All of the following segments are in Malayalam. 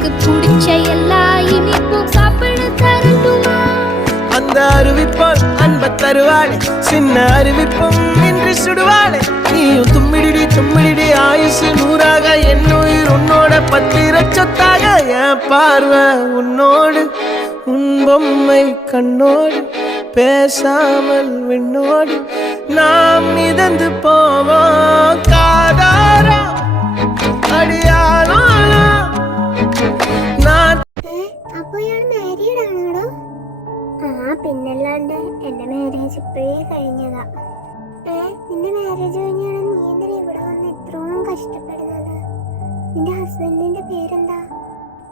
எனக்கு பிடிச்ச எல்லா இனிப்பும் சாப்பிட தரட்டுமா? அந்த அறிவிப்பால் அன்ப தருவாளே, சின்ன அறிவிப்பும் இன்று சுடுவாளே. நீயும் தும்மிடி தும்மிடி ஆயுசு நூறாக, என் உயிர் உன்னோட பத்திர சொத்தாக. என் பார்வை உன்னோடு, உன் பொம்மை கண்ணோடு, பேசாமல் விண்ணோடு நாம் மிதந்து போவோம். காதாரா അടിയാളോ ഞാൻ. അപ്പൊ ഇയാൾ മാരീഡ് ആണോടോ? ആ പിന്നല്ലാണ്ട്, എന്റെ മാരേജ് ഇപ്പോഴേ കഴിഞ്ഞതാ. നിന്റെ മാരേജ് കഴിഞ്ഞാണ് നീ എന്തിനാ ഇവിടെ വന്ന് ഇത്രയും കഷ്ടപ്പെടുന്നത്? നിന്റെ ഹസ്ബൻഡിന്റെ പേരെന്താ?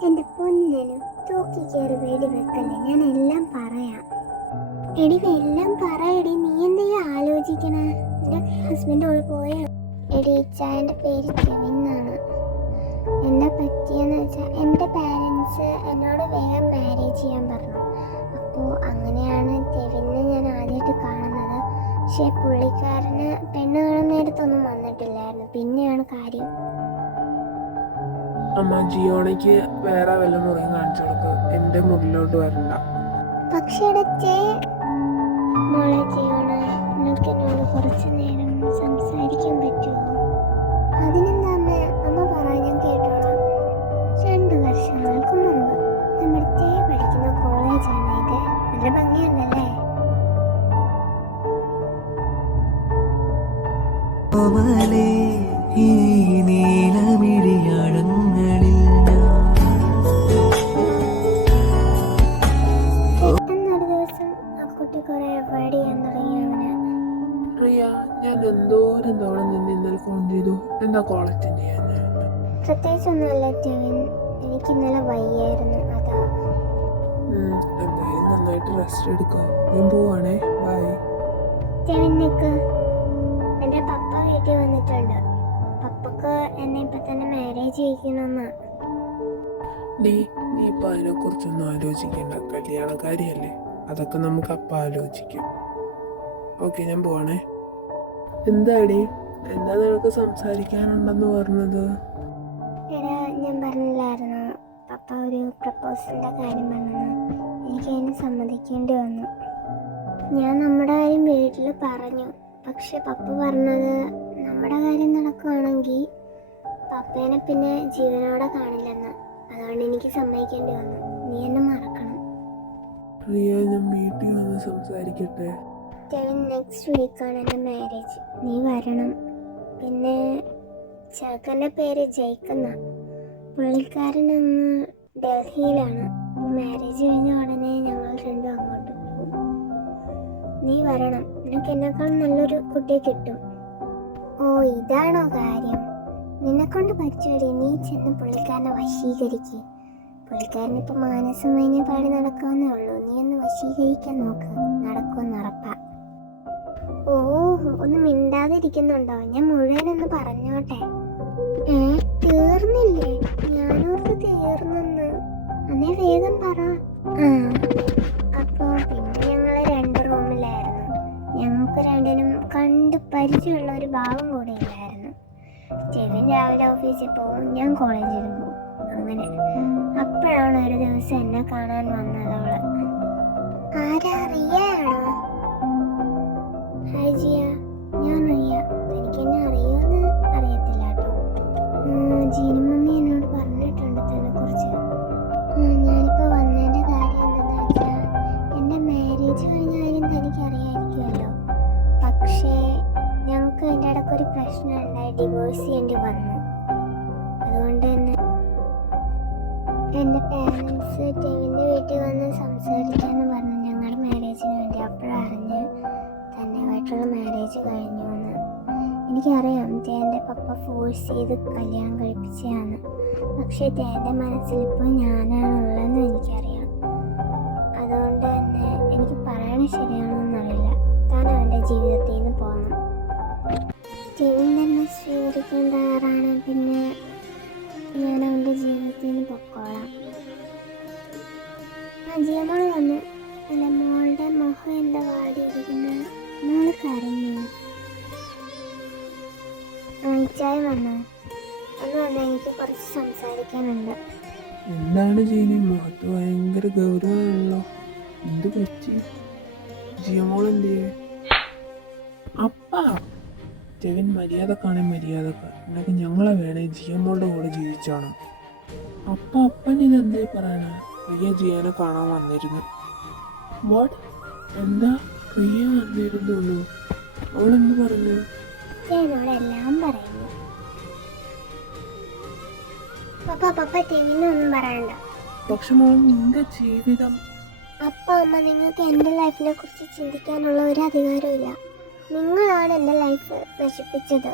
എന്റെ പൊന്നിനു തൂക്കി കയറി വെടി വെക്കല്ലേ, ഞാൻ എല്ലാം പറയാം. എടി എല്ലാം പറയടി, നീ എന്താ ആലോചിക്കണേ? നിന്റെ ഹസ്ബൻഡ് പോയോ? എടി ഇച്ചായന്റെ പേര് കെവിൻ എന്നാണ്. എന്താ പറ്റിയെന്ന് വെച്ചാൽ എൻ്റെ പാരൻസ് എന്നോട് വേഗം മാരേജ് ചെയ്യാൻ പറഞ്ഞു. അപ്പോൾ അങ്ങനെയാണ് കെവിനെ ഞാൻ ആദ്യമായിട്ട് കാണുന്നത്. പക്ഷേ പുള്ളിക്കാരന് പെണ്ണ് കാണുന്ന നേരത്തൊന്നും വന്നിട്ടില്ലായിരുന്നു. പിന്നെയാണ് കാര്യം. അമ്മ ജിയോണയ്ക്ക് വേറെ വല്ല മുറിയും കാണിച്ചു കൊടുക്കുക, എൻ്റെ മുറിലോട്ട് വരണ്ട. പക്ഷേ മോളെ ജിയോണ, നിനക്ക് എന്നോട് കുറച്ച് നേരം സംസാരിക്കാൻ പറ്റുമോ? അതിനെന്താ അമ്മ? അമ്മ പറ, ഞാൻ കേട്ടോളാം. 2 വർഷങ്ങൾക്ക് മുമ്പ് നമ്മുടെ പഠിക്കുന്ന കോളേജാണ് ഇത്. നല്ല ഭംഗിയുണ്ടല്ലേ? പെട്ടെന്നൊരു ദിവസം ആ കുട്ടി കുറെ അവോയ്ഡ് ചെയ്യാൻ തുടങ്ങി അവന്. റിയ, ഞാൻ എന്തോരം തവണ നിന്ന് ഇന്നലെ ഫോൺ ചെയ്തു, എന്താ കോൾ അറ്റൻഡ് ചെയ്യാൻ? പ്രത്യേകിച്ചൊന്നുമല്ല കെവിൻ, എനിക്ക് ഇന്നലെ വയ്യായിരുന്നു, അതാ. എന്തായാലും നന്നായിട്ട് റെസ്റ്റ് എടുക്കാം. ഞാൻ പോവാണേ, ബൈ. കെവിൻ നിക്ക്, എൻ്റെ പപ്പ വീട്ടിൽ വന്നിട്ടുണ്ട്. പപ്പക്ക് എന്നെ ഇപ്പം തന്നെ മാരേജ് ചെയ്യിക്കണമെന്നാ. നീ ഇപ്പം അതിനെക്കുറിച്ചൊന്നും ആലോചിക്കണ്ട, കല്യാണക്കാരിയല്ലേ, അതൊക്കെ നമുക്ക് അപ്പം ആലോചിക്കാം. ഓക്കെ, ഞാൻ പോവാണേ. എന്താടി, എന്താ നിനക്ക് സംസാരിക്കാനുണ്ടെന്ന് പറഞ്ഞത്? എടാ, ഞാൻ പറഞ്ഞില്ലായിരുന്നു പപ്പ ഒരു പ്രപ്പോസലിൻ്റെ കാര്യം പറഞ്ഞത്. എനിക്ക് അതിന് സമ്മതിക്കേണ്ടി വന്നു. ഞാൻ നമ്മുടെ കാര്യം വീട്ടിൽ പറഞ്ഞു. പക്ഷെ പപ്പ പറഞ്ഞത് നമ്മുടെ കാര്യം നടക്കുകയാണെങ്കിൽ പപ്പേനെ പിന്നെ ജീവനോടെ കാണില്ലെന്ന്. അതുകൊണ്ട് എനിക്ക് സമ്മതിക്കേണ്ടി വന്നു. നീ എന്നെ മറക്കണം. റിയ, ഞാൻ വീട്ടിൽ വന്ന് സംസാരിക്കട്ടെ? കെവിൻ, നെക്സ്റ്റ് വീക്കാണ് എൻ്റെ മാരേജ്. നീ വരണം. പിന്നെ ചെറുക്കൻ്റെ പേര് ജയ്ക്കെന്ന. പുള്ളിക്കാരനൊന്ന് ഡൽഹിയിലാണ്. മാരേജ് കഴിഞ്ഞ ഉടനെ ഞങ്ങൾ രണ്ടും അങ്ങോട്ട് പോകും. നീ വരണം. നിനക്ക് എന്നെക്കാൾ നല്ലൊരു കുട്ടിയെ കിട്ടും. ഓ, ഇതാണോ കാര്യം? നിന്നെക്കൊണ്ട് പറ്റുമടി. നീ ചെന്ന് പുള്ളിക്കാരനെ വശീകരിക്കുക. പുള്ളിക്കാരനിപ്പോൾ മാനസം കഴിഞ്ഞ പാടി നടക്കാവുന്നേ ഉള്ളൂ. നീ ഒന്ന് വശീകരിക്കാൻ നോക്ക്, നടക്കുമെന്ന് ഉറപ്പാ. ഓ, ഒന്ന് മിണ്ടാതിരിക്കുന്നുണ്ടോ? ഞാൻ മുഴുവനൊന്ന് പറഞ്ഞോട്ടെ. തീർന്നില്ലേ? ഞാനോർത്ത് തീർന്നെന്ന്. അന്നേ വേഗം പറ. അപ്പോൾ പിന്നെ ഞങ്ങൾ 2 റൂമിലായിരുന്നു. ഞങ്ങൾക്ക് രണ്ടിനും കണ്ട് പരിചയമുള്ള ഒരു ഭാവം കൂടെ ഇല്ലായിരുന്നു. കെവിൻ രാവിലെ ഓഫീസിൽ പോകും, ഞാൻ കോളേജിൽ പോകും. അങ്ങനെ അപ്പോഴാണ് ഒരു ദിവസം എന്നെ കാണാൻ വന്നത് അവള്. ആരാ? റിയയാണോ? ഹായ് ജിയ, ഞാൻ റിയ. എനിക്ക് എന്നെ അറിയുമെന്ന് അറിയത്തില്ല കേട്ടോ. ജീനി മമ്മി എന്നോട് പറഞ്ഞിട്ടുണ്ട് തന്നെ കുറിച്ച്. ഞാനിപ്പോൾ വന്നതിൻ്റെ കാര്യം എന്താണെന്ന് വെച്ചാൽ, എൻ്റെ മാരേജ് കഴിഞ്ഞ കാര്യം തനിക്ക് അറിയാമായിരിക്കുമല്ലോ. പക്ഷേ ഞങ്ങൾക്ക് അതിൻ്റെ ഇടയ്ക്കൊരു പ്രശ്നം ഉണ്ടായി, ഡിവോഴ്സ് ചെയ്യേണ്ടി വന്നു. അതുകൊണ്ട് തന്നെ എൻ്റെ പാരൻസ് കെവിൻ്റെ വീട്ടിൽ വന്ന് സംസാരിക്കാമെന്ന് പറഞ്ഞു ഞങ്ങളുടെ മാരേജിന് വേണ്ടി. അപ്പോഴറിഞ്ഞ് തന്നെയായിട്ടുള്ള മാരേജ് കഴിഞ്ഞു എന്ന്. എനിക്കറിയാം തേൻ്റെ പപ്പ ഫോഴ്സ് ചെയ്ത് കല്യാണം കഴിപ്പിച്ചതാണ്. പക്ഷേ തേൻ്റെ മനസ്സിലിപ്പോൾ ഞാനാണുള്ളതെന്ന് എനിക്കറിയാം. അതുകൊണ്ട് തന്നെ എനിക്ക് പറയണ ശരിയാണെന്നറിയില്ല. താൻ അവൻ്റെ ജീവിതത്തിൽ നിന്ന് പോകണം. കെവിൻ തന്നെ സ്വീകരിക്കാൻ തയ്യാറാണ്, പിന്നെ ഞാൻ അവൻ്റെ ജീവിതത്തിൽ നിന്ന് പൊക്കോളാം. ജിയമോൾ വന്നു. അല്ല, മോളുടെ മുഖം എന്താ വാടിയിരിക്കുന്നത്? മോള് കരഞ്ഞു. ചായ വന്നോ? ഒന്ന് വന്നാൽ എനിക്ക് കുറച്ച് സംസാരിക്കാനുണ്ട്. എന്താണ് ജീനി, മുഖത്ത് ഭയങ്കര ഗൗരവമാണല്ലോ. എന്ത് പറ്റി? ജിയമോൾ എന്ത് ചെയ്യേ? അപ്പാ ചെവിൻ മര്യാദക്കാണെ മര്യാദക്ക. എന്നൊക്കെ ഞങ്ങളെ വേണേ ജിയമോളുടെ കൂടെ ജീവിച്ചോണം. അപ്പൻ ഇതെന്തേ പറയണ? റിയ ജിയാനെ കാണാൻ വന്നിരുന്നു. വാട്ട്? എന്താ റിയ വന്നിരുന്നു? അവളെന്ത് പറഞ്ഞു? ഞാനോടെല്ലാം പറയുന്നു. പപ്പ ചെവിനൊന്നും പറയണ്ട. പക്ഷെ മോൾ, നിന്റെ ജീവിതം. അമ്മ, നിങ്ങൾക്ക് എൻ്റെ ലൈഫിനെ കുറിച്ച് ചിന്തിക്കാനുള്ള ഒരു അധികാരവും ഇല്ല. നിങ്ങളാണ് എൻ്റെ ലൈഫ് നശിപ്പിച്ചത്.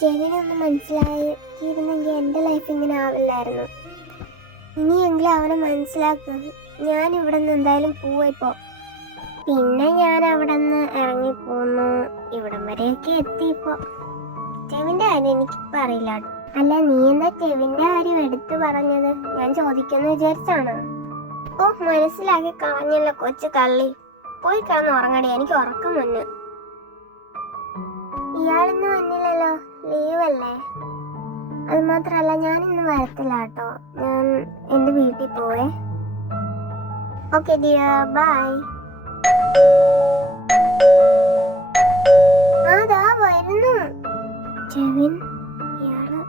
ചെവിനൊന്നും മനസ്സിലാക്കിയിരുന്നെങ്കിൽ എൻ്റെ ലൈഫ് ഇങ്ങനെ ആവില്ലായിരുന്നു. ഇനിയെങ്കിലും അവനെ മനസ്സിലാക്കുക. ഞാൻ ഇവിടെ നിന്ന് എന്തായാലും പോയിപ്പോ. പിന്നെ ഞാൻ അവിടെ നിന്ന് ഇറങ്ങിപ്പോന്നു. ഇവിടം വരെയൊക്കെ എത്തിയിപ്പോ. ചെവിൻ്റെ കാര്യം എനിക്കിപ്പോൾ അറിയില്ല. അല്ല, നീ എന്താ ചെവിൻ്റെ കാര്യം എടുത്തു പറഞ്ഞത്? ഞാൻ ചോദിക്കുന്നു വിചാരിച്ചാണ്. ഓ, മനസ്സിലാക്കി കളഞ്ഞല്ലോ കൊച്ചു കള്ളി. പോയി കിടന്ന് ഉറങ്ങടി, എനിക്ക് ഉറക്കം വന്നു. ഇയാളിന്ന് വന്നില്ലല്ലോ, ലീവല്ലേ? അത് മാത്രല്ല, ഞാൻ ഇന്ന് വരത്തില്ല കേട്ടോ. ഞാൻ എൻ്റെ വീട്ടിൽ പോവേ. Okay dear, bye. അതാ വരുന്നു ചെവിൻ. ഇയാള്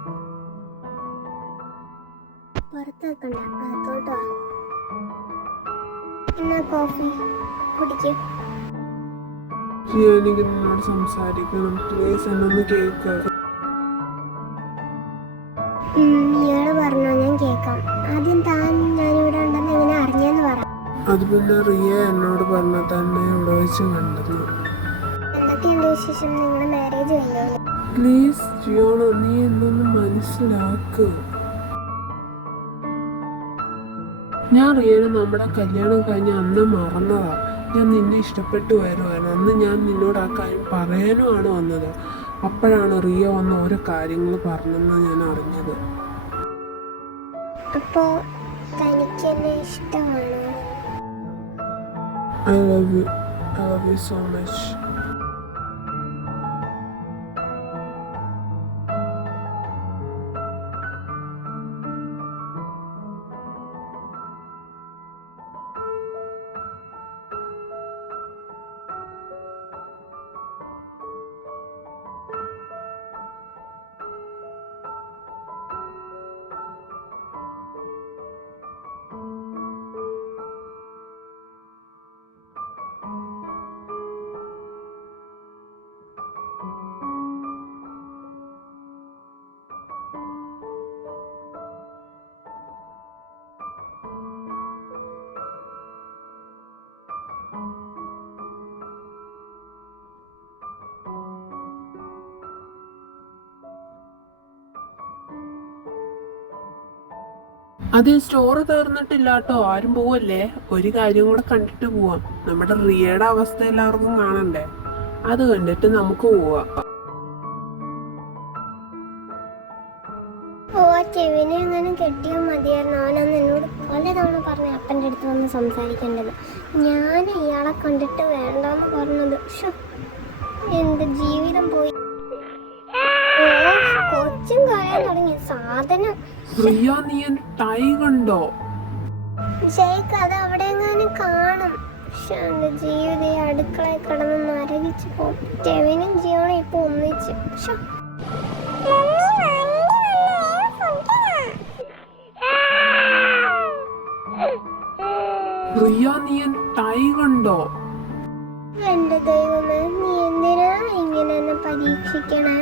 പുറത്ത് വെക്കണ്ട, അകത്തോട്ട് വാ. എന്നാ കോഫി കുടിക്കും. എനിക്ക് നിന്നോട് സംസാരിക്കണം, പ്ലീസ്. എന്നൊന്ന് കേൾക്കാം. ഇയാള് പറഞ്ഞോ, ഞാൻ കേൾക്കാം. ആദ്യം താൻ ഞാനിവിടെ ഉണ്ടെന്ന് എങ്ങനെ അറിഞ്ഞെന്ന് പറ. അത് പിന്നെ റിയ എന്നോട് പറഞ്ഞ തന്നെ ഇവിടെ വെച്ച് കണ്ടത്. എന്തൊക്കെയുണ്ട് വിശേഷം? നിങ്ങളുടെ മാരേജ് കഴിഞ്ഞോ? പ്ലീസ് ജിയോണ, നീ എന്നൊന്ന് മനസ്സിലാക്ക്. ഞാൻ റിയനെ നമ്മുടെ കല്യാണം കഴിഞ്ഞ് അന്ന് മറന്നതാ. ഞാൻ നിന്നെ ഇഷ്ടപ്പെട്ടു വരുവായിരുന്നു. അന്ന് ഞാൻ നിന്നോട് ആ കാര്യം പറയാനുമാണ് വന്നത്. അപ്പോഴാണ് റിയ വന്ന് ഓരോ കാര്യങ്ങൾ പറഞ്ഞെന്ന് ഞാൻ അറിഞ്ഞത്. അപ്പോ തനിക്ക് എന്നെ ഇഷ്ടമാണോ? I love you so much. അത് സ്റ്റോർ തീർന്നിട്ടില്ല കേട്ടോ, ആരും പോവല്ലേ. ഒരു കാര്യം കൂടെ കണ്ടിട്ട് പോവാം. നമ്മുടെ റിയയുടെ അവസ്ഥ എല്ലാവർക്കും കാണണ്ടേ, അത് കണ്ടിട്ട് നമുക്ക് പോവാം. ഓ, ചെവിനെ എങ്ങനെ കെട്ടിയാൽ മതിയായിരുന്നു. അവനന്ന് എന്നോട് പലതവണ പറഞ്ഞു അപ്പൻ്റെ അടുത്ത് വന്ന് സംസാരിക്കേണ്ടത്. ഞാൻ ഇയാളെ കണ്ടിട്ട് വേണ്ടെന്ന് പറഞ്ഞത്. എന്റെ ജീവിതം പോയി. കൊച്ചും കരയാൻ തുടങ്ങി സാധനം. റിയ, നീ ടൈ കണ്ടോ? ഷെയ്ക്ക് അത് അവിടെ എങ്ങാനും കാണും. പക്ഷെ എന്റെ ജീവിതം അടുക്കളയിൽ കിടന്ന് നരകിച്ചു പോകും. ചെവിനും ജിയോണും ഇപ്പൊ ഒന്നിച്ച്. റിയ, നീ ടൈ കണ്ടോ? എന്റെ ദൈവമേ, നീ എന്തിനാ ഇങ്ങനെ എന്നെ പരീക്ഷിക്കണേ?